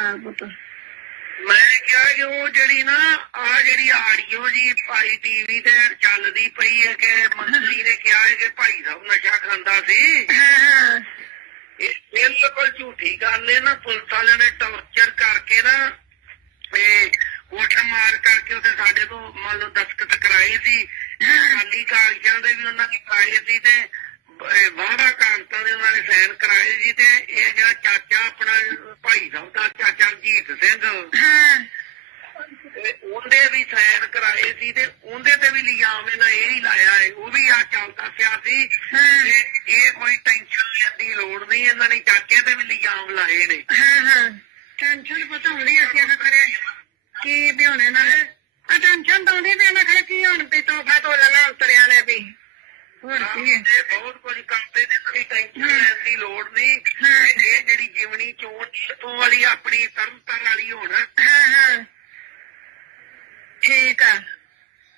ਅਕਾਲ ਪੁੱਤ। ਮੈਂ ਕਿਹਾ ਕਿ ਉਹ ਜਿਹੜੀ ਨਾ ਆ ਜਿਹੜੀ ਆਡੀਓ ਜੀ ਭਾਈ ਟੀਵੀ ਤੇ ਚੱਲਦੀ ਪਈ ਹੈ ਕਿ ਮੰਤਰੀ ਨੇ ਕਿਹਾ ਹੈ ਕਿ ਭਾਈ ਸਾਹਿਬ ਨਸ਼ਾ ਖਾਂਦਾ ਸੀ। ਹਾਂ। ਹਾਂ ਇਹ ਬਿਲਕੁਲ ਝੂਠੀ ਗੱਲ ਹੈ ਨਾ ਪੁਲਿਸ ਵਾਲਿਆਂ ਨੇ ਟੌਰਚਰ ਕਰਕੇ ਨਾ ਤੇ ਕੋਠਾ ਮਾਰ ਕਰਕੇ ਉਹਦੇ ਸਾਡੇ ਤੋਂ ਮੰਨ ਲਓ ਦਸਤਖਤ ਕਰਾਏ ਸੀ। ਖਾਲੀ ਕਾਗਜ਼ਾਂ ਦੇ ਵੀ ਉਹਨਾਂ ਨੇ ਕਰਾਏ ਸੀ ਤੇ ਵਾਹਵਾ ਕਾਗਜ਼ਾਂ ਦੇ ਸਾਈਨ ਕਰਾਏ ਸੀ ਤੇ ਇਹ ਜਿਹੜਾ ਚਾਚਾ ਆਪਣਾ ਭਾਈ ਸਾਹਿਬ ਦਾ ਚਾਚਾ ਰਜੀਤ ਸਿੰਘ। ਹਾਂ। ਤੇ ਉਹਦੇ ਵੀ ਸਾਈਨ ਕਰਾਏ ਸੀ ਤੇ ਉਹਦੇ ਤੇ ਵੀ ਲਿਆਮ ਇਹਨਾਂ ਇਹ ਨਹੀਂ ਲਾਇਆ ਹੈ ਉਹ ਵੀ ਆ ਚੱਲਦਾ ਪਿਆ ਸੀ। ਹਾਂ। ਤੇ ਇਹ ਕੋਈ ਟੈਨਸ਼ਨ ਲੈਣ ਦੀ ਲੋੜ ਨਹੀਂ ਇਹਨਾਂ ਨੇ ਚਾਚੇ ਤੇ ਵੀ ਲਿਆਮ ਲਾਏ ਨੇ। ਹਾਂ ਹਾਂ। ਟੈਨਸ਼ਨ ਪਤਾ ਹੁੰਦੀ ਅਸੀਂ ਆਹ ਕਰੇ? ਕੀ ਬਿਉਣੇ ਨਾਲ? ਟੈਨਸ਼ਨ ਤਾਂ ਹੁੰਦੀ ਵੀ ਇਹਨਾਂ ਖਰੇ ਕੀ ਹੁਣ ਵੀ ਤੋਹਫਾ ਤੋਂ ਉਤਰਿਆ ਨੇ ਹੈ ਤੇ ਬਹੁਤ ਕੁਝ ਕਰਦੇ ਨੇ ਕੋਈ ਟੈਨਸ਼ਨ ਦੀ ਲੋੜ ਨਹੀਂ। ਇਹ ਜਿਹੜੀ ਜਿਵਣੀ ਚੋਣ ਤੋਂ ਵਾਲੀ ਆਪਣੀ ਤਰਨਤਨ ਵਾਲੀ ਹੋਣ। ਠੀਕ ਆ।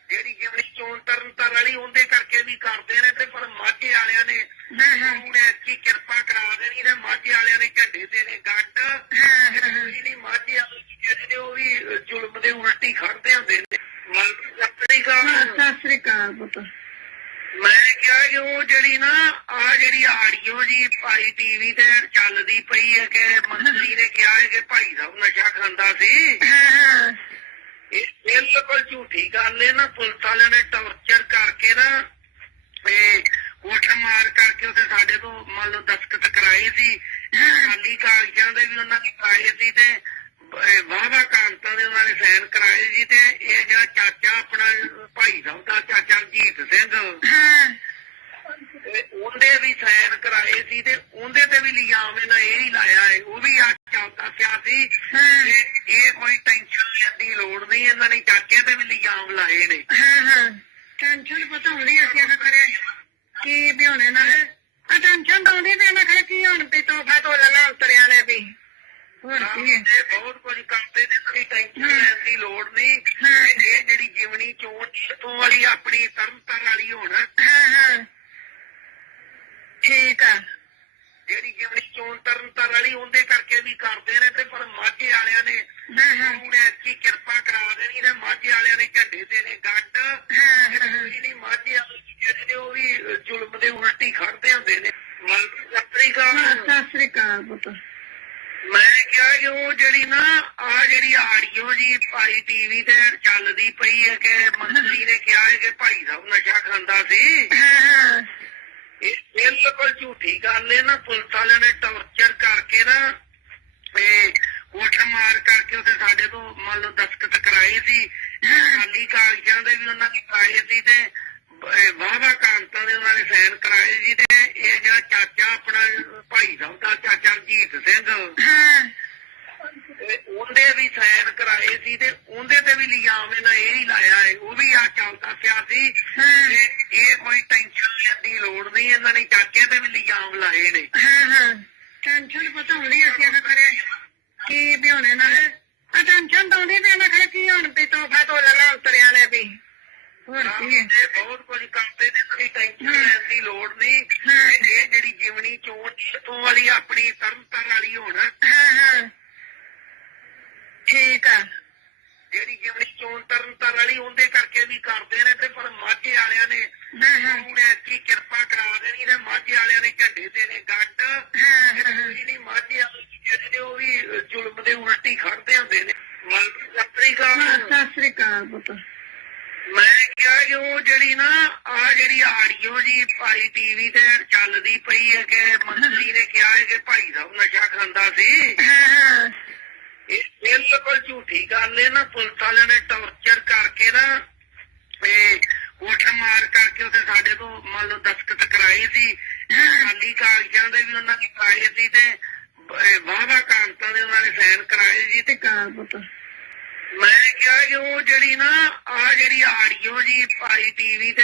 ਜਿਹੜੀ ਜਿਵਣੀ ਚੋਣ ਤਰਨਤਨ ਵਾਲੀ ਉਹਦੇ ਕਰਕੇ ਵੀ ਕਰਦੇ ਨੇ ਤੇ ਪਰ ਮਾਝੇ ਵਾਲਿਆਂ ਨੇ ਹਾਂ ਹਾਂ। ਉਹਨੇ ਅੱਛੀ ਕਿਰਪਾ ਕਰਾ ਦੇਣੀ ਤੇ ਮਾਝੇ ਵਾਲਿਆਂ ਨੇ ਝੰਡੇ ਤੇ ਨੇ ਕੋਈ ਨਹੀਂ ਮਾਝੇ ਵਾਲੇ ਜਿਹੜੇ ਨੇ ਉਹ ਵੀ ਜ਼ੁਲਮ ਦੇ ਉਲਟੀ ਖੜਦੇ ਹੁੰਦੇ ਨੇ। ਮਲਕੀ ਹਾਂ, ਸਤਿ ਸ੍ਰੀ ਅਕਾਲ ਪੁੱਤ। ਮੈਂ ਕਿਹਾ ਕਿ ਉਹ ਜਿਹੜੀ ਨਾ ਆ ਜਿਹੜੀ ਆਡੀਓ ਜੀ ਭਾਈ ਟੀਵੀ ਤੇ ਚੱਲਦੀ ਪਈ ਹੈ ਕਿ ਮੰਤਰੀ ਨੇ ਕਿਹਾ ਹੈ ਕਿ ਭਾਈ ਸਾਹਿਬ ਨਸ਼ਾ ਖਾਂਦਾ ਸੀ। ਇਹ ਬਿਲਕੁਲ ਝੂਠੀ ਗੱਲ ਹੈ ਨਾ ਪੁਲਿਸ ਵਾਲਿਆਂ ਨੇ ਟੌਰਚਰ ਕਰਕੇ ਨਾ ਤੇ ਮਾਰ ਕਰਕੇ ਉਹਦੇ ਸਾਡੇ ਤੋਂ ਮੰਨ ਲਓ ਦਸਤਖਤ ਕਰਾਏ ਸੀ। ਖਾਲੀ ਕਾਗਜ਼ਾਂ ਦੇ ਵੀ ਉਹਨਾਂ ਨੇ ਕਰਾਏ ਸੀ ਤੇ ਵਾਹਵਾ ਕਾਗਜ਼ਾਂ ਦੇ ਉਹਨਾਂ ਨੇ ਸਾਈਨ ਕਰਾਏ ਸੀ ਤੇ ਇਹ ਜਿਹੜਾ ਚਾਚਾ ਆਪਣਾ ਭਾਈ ਸਾਹਿਬ ਦਾ ਚਾਚਾ ਰਜੀਤ ਸਿੰਘ। ਹਾਂ। ਤੇ ਉਹਦੇ ਵੀ ਸਾਈਨ ਕਰਾਏ ਸੀ ਤੇ ਉਹਦੇ ਤੇ ਵੀ ਲਿਆਮ ਇਹਨਾਂ ਇਹ ਨਹੀਂ ਲਾਇਆ ਹੈ ਉਹ ਵੀ ਆ ਚੱਲਦਾ ਪਿਆ ਸੀ। ਹਾਂ। ਤੇ ਇਹ ਕੋਈ ਟੈਨਸ਼ਨ ਲੈਣ ਦੀ ਲੋੜ ਨਹੀਂ ਇਹਨਾਂ ਨੇ ਚਾਚੇ ਤੇ ਵੀ ਲਿਆਮ ਲਾਏ ਨੇ। ਹਾਂ ਹਾਂ। ਟੈਨਸ਼ਨ ਪਤਾ ਹੁੰਦੀ ਅਸੀਂ ਆਹ ਕਰੇ ਕੀ ਬਿਉਣੇ ਨਾਲ? ਆ ਟੈਨਸ਼ਨ ਤਾਂ ਹੁੰਦੀ ਵੀ ਇਹਨਾਂ ਖਰੇ ਕੀ ਹੁਣ ਵੀ ਤੋਹਫਾ ਤੋਂ ਨੇ ਵੀ ਤੇ ਬਹੁਤ ਕੁਝ ਕਰਦੇ ਨੇ ਕੋਈ ਟੈਨਸ਼ਨ ਲੈਣ ਦੀ ਲੋੜ ਨਹੀਂ। ਇਹ ਜਿਹੜੀ ਜਿਵਣੀ ਚੋਣ ਤੋਂ ਵਾਲੀ ਆਪਣੀ ਤਰਨਤਨ ਵਾਲੀ ਹੋਣ। ਠੀਕ ਆ। ਜਿਹੜੀ ਜਿਵਣੀ ਚੋਣ ਤਰਨਤਨ ਵਾਲੀ ਉਹਦੇ ਕਰਕੇ ਵੀ ਕਰਦੇ ਨੇ ਤੇ ਪਰ ਮਾਝੇ ਵਾਲਿਆਂ ਨੇ ਹਾਂ ਹਾਂ। ਉਹਨੇ ਅੱਛੀ ਕਿਰਪਾ ਕਰਾ ਦੇਣੀ ਤੇ ਮਾਝੇ ਵਾਲਿਆਂ ਨੇ ਝੰਡੇ ਤੇ ਨੇ ਗੱਡ ਨਹੀਂ ਮਾਝੇ ਵਾਲੇ ਜਿਹੜੇ ਉਹ ਵੀ ਜ਼ੁਲਮ ਦੇ ਉਲਟੀ ਖੜਦੇ ਹੁੰਦੇ ਨੇ। ਮਲਕੀ ਹਾਂ, ਸਤਿ ਸ੍ਰੀ ਅਕਾਲ ਪੁੱਤ। ਮੈਂ ਕਿਹਾ ਕਿ ਉਹ ਜਿਹੜੀ ਨਾ ਆ ਜਿਹੜੀ ਆਡੀਓ ਜੀ ਭਾਈ ਟੀਵੀ ਤੇ ਚੱਲਦੀ ਪਈ ਹੈ ਕਿ ਮੰਤਰੀ ਨੇ ਕਿਹਾ ਹੈ ਕਿ ਭਾਈ ਸਾਹਿਬ ਨਸ਼ਾ ਖਾਂਦਾ ਸੀ। ਇਹ ਬਿਲਕੁਲ ਝੂਠੀ ਗੱਲ ਹੈ ਨਾ ਪੁਲਿਸ ਵਾਲਿਆਂ ਨੇ ਟੌਰਚਰ ਕਰਕੇ ਨਾ ਤੇ ਮਾਰ ਕਰਕੇ ਉਹਦੇ ਸਾਡੇ ਤੋਂ ਮੰਨ ਲਓ ਦਸਤਖਤ ਕਰਾਏ ਸੀ। ਖਾਲੀ ਕਾਗਜ਼ਾਂ ਦੇ ਵੀ ਉਹਨਾਂ ਨੇ ਕਰਾਏ ਸੀ ਤੇ ਵਾਹਵਾ ਕਾਗਜ਼ਾਂ ਦੇ ਉਹਨਾਂ ਨੇ ਸਾਈਨ ਕਰਾਏ ਸੀ ਤੇ ਇਹ ਜਿਹੜਾ ਚਾਚਾ ਆਪਣਾ ਭਾਈ ਸਾਹਿਬ ਦਾ ਚਾਚਾ ਰਜੀਤ ਸਿੰਘ ਹਾਂ ਤੇ ਉਹਦੇ ਵੀ ਸਾਈਨ ਕਰਾਏ ਸੀ ਤੇ ਉਹਦੇ ਤੇ ਵੀ ਲਿਆਮ ਇਹਨਾਂ ਇਹ ਨਹੀਂ ਲਾਇਆ ਹੈ ਉਹ ਵੀ ਆ ਚੱਲਦਾ ਪਿਆ ਸੀ। ਹਾਂ। ਤੇ ਇਹ ਕੋਈ ਟੈਨਸ਼ਨ ਲੈਣ ਦੀ ਲੋੜ ਨਹੀਂ ਇਹਨਾਂ ਨੇ ਚਾਚੇ ਤੇ ਵੀ ਲਿਆਮ ਲਾਏ ਨੇ। ਹਾਂ ਹਾਂ। ਟੈਨਸ਼ਨ ਪਤਾ ਹੁੰਦੀ ਅਸੀਂ ਆਹ ਕਰੇ ਕੀ ਬਿਉਣੇ ਨਾਲ। ਆ ਟੈਨਸ਼ਨ ਤਾਂ ਹੁੰਦੀ ਵੀ ਇਹਨਾਂ ਖਰੇ ਕੀ ਹੁਣ ਵੀ ਤੋਹਫਾ ਤੋਂ ਲੱਲਾ ਉਤਰਿਆ ਨੇ ਵੀ। ਹੋਰ ਕੀ ਹੈ। ਤੇ ਬਹੁਤ ਕੁਝ ਕਰਦੇ ਨੇ ਕੋਈ ਟੈਨਸ਼ਨ ਲੈਣ ਦੀ ਲੋੜ ਨਹੀਂ। ਹਾਂ। ਇਹ ਜਿਹੜੀ ਜਿਵਣੀ ਚੋਣ ਤੋਂ ਵਾਲੀ ਆਪਣੀ ਤਰਨਤਨ ਵਾਲੀ ਹੋਣ। ਹਾਂ ਹਾਂ ਠੀਕ ਆ। ਜਿਹੜੀ ਜਿਵਣੀ ਚੋਣ ਤਰਨਤਨ ਵਾਲੀ ਉਹਦੇ ਕਰਕੇ ਵੀ ਕਰਦੇ ਨੇ ਤੇ ਪਰ ਮਾਝੇ ਵਾਲਿਆਂ ਨੇ ਹਾਂ ਹਾਂ। ਉਹਨੇ ਅੱਛੀ ਕਿਰਪਾ ਕਰਾ ਦੇਣੀ ਤੇ ਮਾਝੇ ਵਾਲਿਆਂ ਨੇ ਝੰਡੇ ਤੇ ਨੇ ਗੱਡ ਨਹੀਂ ਮਾਝੇ ਵਾਲੇ ਜਿਹੜੇ ਨੇ ਉਹ ਵੀ ਜ਼ੁਲਮ ਦੇ ਉਲਟੀ ਖੜਦੇ ਹੁੰਦੇ ਨੇ। ਮਲਕੀ ਹਾਂ, ਸਤਿ ਸ੍ਰੀ ਅਕਾਲ ਪੁੱਤ। ਮੈਂ ਕਿਹਾ ਕਿ ਉਹ ਜਿਹੜੀ ਨਾ ਆ ਜਿਹੜੀ ਆਡੀਓ ਜੀ ਭਾਈ ਟੀਵੀ ਤੇ ਚੱਲਦੀ ਪਈ ਹੈ ਕਿ ਮੰਤਰੀ ਨੇ ਕਿਹਾ ਹੈ ਕਿ ਭਾਈ ਸਾਹਿਬ ਨਸ਼ਾ ਖਾਂਦਾ ਸੀ। ਬਿਲਕੁਲ ਝੂਠੀ ਗੱਲ ਹੈ ਨਾ ਪੁਲਿਸ ਵਾਲਿਆਂ ਨੇ ਟੌਰਚਰ ਕਰਕੇ ਨਾ ਤੇ ਕੋਠਾ ਮਾਰ ਕਰਕੇ ਉਹਦੇ ਸਾਡੇ ਤੋਂ ਮੰਨ ਲਓ ਦਸਤਖਤ ਕਰਾਏ ਸੀ। ਖਾਲੀ ਕਾਗਜ਼ਾਂ ਦੇ ਵੀ ਉਹਨਾਂ ਨੇ ਕਰਾਏ ਸੀ ਤੇ ਵਾਹਵਾ ਕਾਗਜ਼ਾਂ ਦੇ ਉਹਨਾਂ ਨੇ ਸਾਈਨ ਕਰਾਏ ਸੀ ਤੇ ਅਕਾਲ ਪੁੱਤ। ਮੈਂ ਕਿਹਾ ਕਿ ਉਹ ਜਿਹੜੀ ਨਾ ਆ ਜਿਹੜੀ ਆਡੀਓ ਜੀ ਭਾਈ ਟੀਵੀ ਤੇ